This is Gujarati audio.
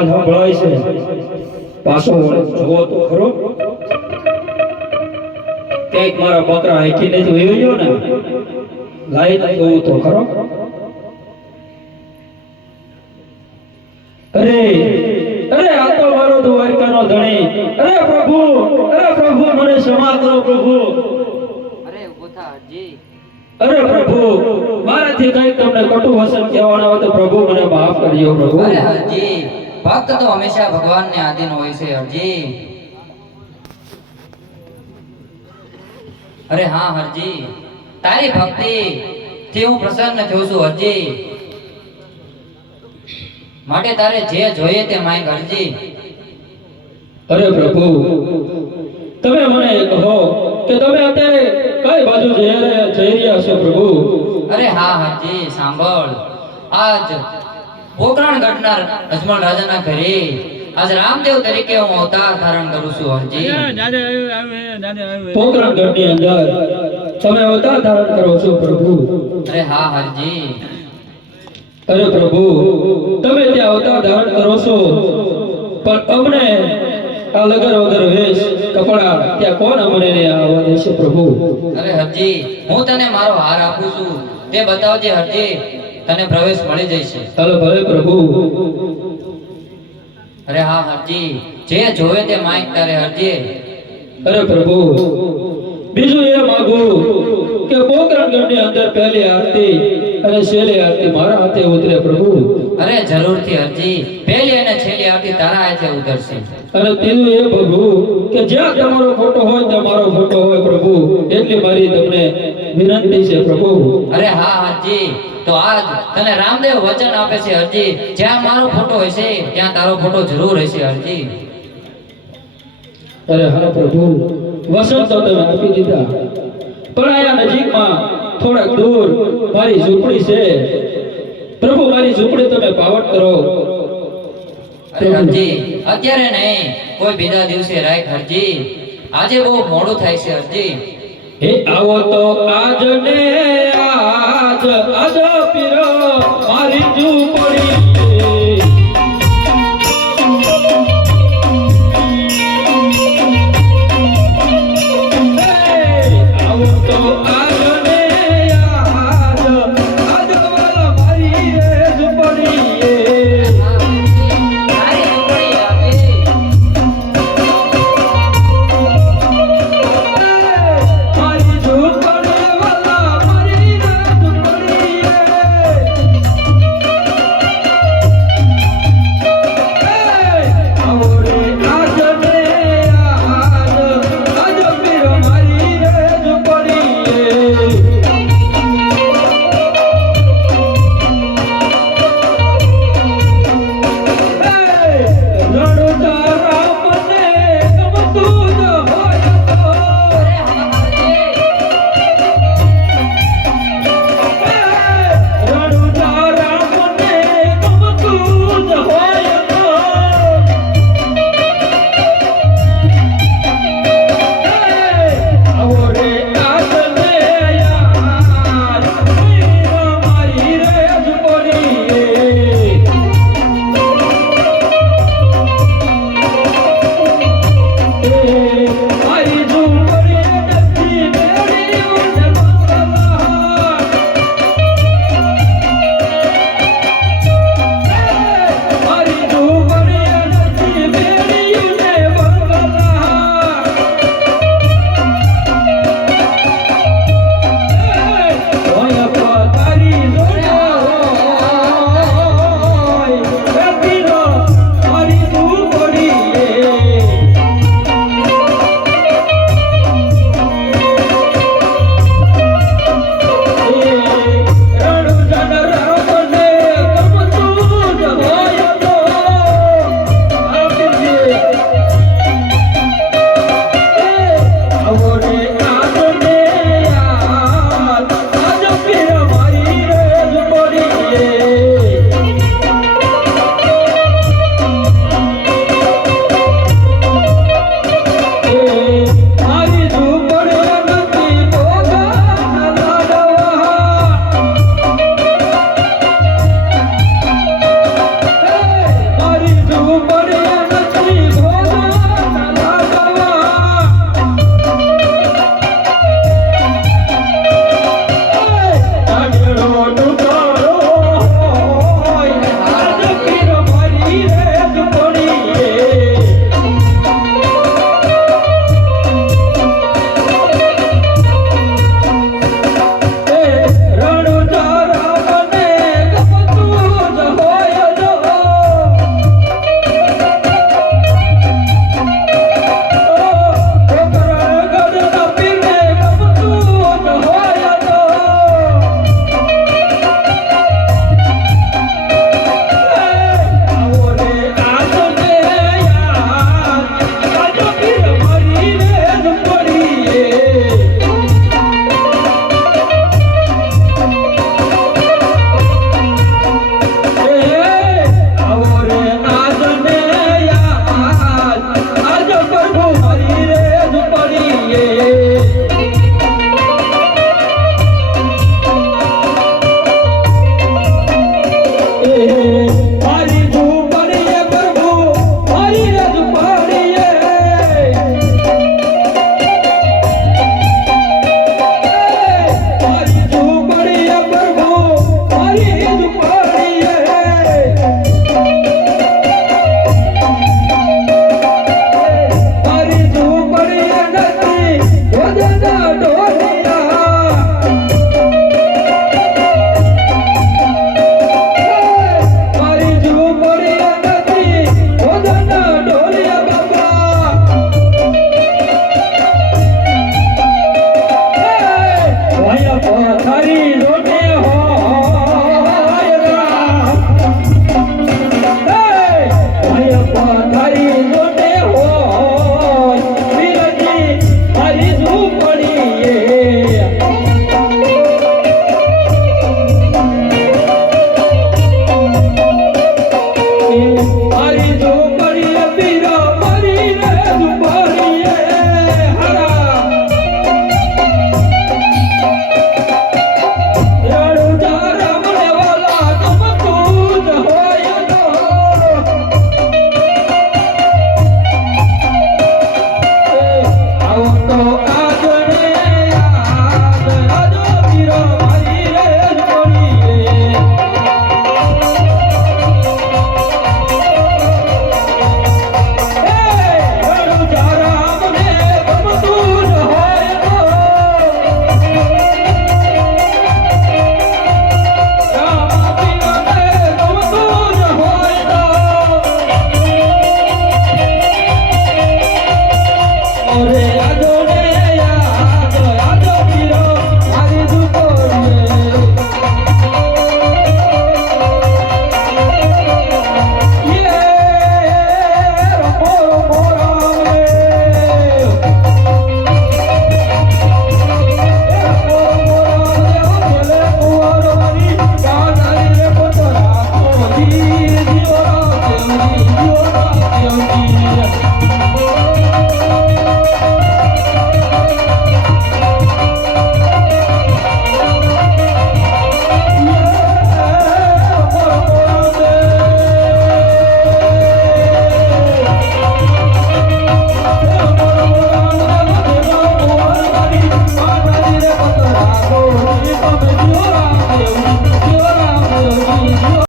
સંભળાય છે. પાછો જોવો તો ખરો. કંઈક મારા બકરા હાંકીને તો વહી ગયો ને લાઈ જોવું તો ખરો. અરે અરે આ તો મારો દ્વારકાનો ધણી. અરે પ્રભુ અરે પ્રભુ મને ક્ષમા કરો પ્રભુ. અરે ગોથાજી અરે પ્રભુ મારાથી કંઈક તમને કટુ વસન કહેવાના હોય તો પ્રભુ મને માફ કરજો પ્રભુ. અરે હરજી ભક્ત તો હંમેશા ભગવાનને આધીન હોય છે હરજી. અરે હા હરજી. તારી ભક્તિ થી હું પ્રસન્ન થયો છું હરજી. માટે તારે જે જોઈએ તે માંગ હરજી. અરે પ્રભુ તમે મને કહો કે તમે અત્યારે કઈ બાજુ જઈ રહ્યા છો પ્રભુ? અરે હા હરજી સાંભળ. આજ પોકરણ ઘટનાર અજમલ રાજાના ઘરે આજ રામદેવ તરીકે હું અવતાર ધારણ કરું છું હરજી. પોકરણ ઘટની અંદર તમે અવતાર ધારણ કરો છો પ્રભુ. અરે હા હરજી. અરે પ્રભુ તમે ત્યાં અવતાર ધારણ કરો છો. પણ અમને આ લગર વગર વેશ કપડા ત્યાં કોણ અમને ને આવવા દેશે પ્રભુ? અરે હરજી હું તને મારો હાર આપું છું. તે બતાવજે હરજી. તને પ્રવેશ મળી જશે ચાલો ભલે પ્રભુ. અરે હા હરજી જે જોવે તે માંગ તારે હરજી અરે પ્રભુ બીજું એ માંગુ કે પોકરણ ગઢની અંદર પહેલી આરતી અને છેલ્લી આરતી મારા હાથે ઉતરે પ્રભુ. અરે જરૂરથી હરજી પહેલી અને છેલ્લી આરતી તારા હાથે ઉતરશે. અને તેનું એ પ્રભુ કે જ્યાં તમારો ફોટો હોય ત્યાં મારો ફોટો હોય પ્રભુ. એટલી મારી તમને વિનંતી છે પ્રભુ. અરે હા હરજી તો આજ તને રામદેવ વચન આપે છે હરજી જ્યાં મારો ફોટો હશે ત્યાં તારો ફોટો જરૂર હશે હરજી અરે હા પ્રભુ વસંત તો તમે આપી દીધા. પણ આયા નજીકમાં થોડાક દૂર મારી ઝૂંપડી છે. પ્રભુ મારી ઝૂંપડી તમે પાવટ કરો. અરે હરજી અત્યારે નહીં. કોઈ બીજા દિવસે રાખ હરજી આજે બહુ મોડું થાય છે હરજી હે આવો તો આજ હાથ અદા પીરો મારી ઝૂંપડી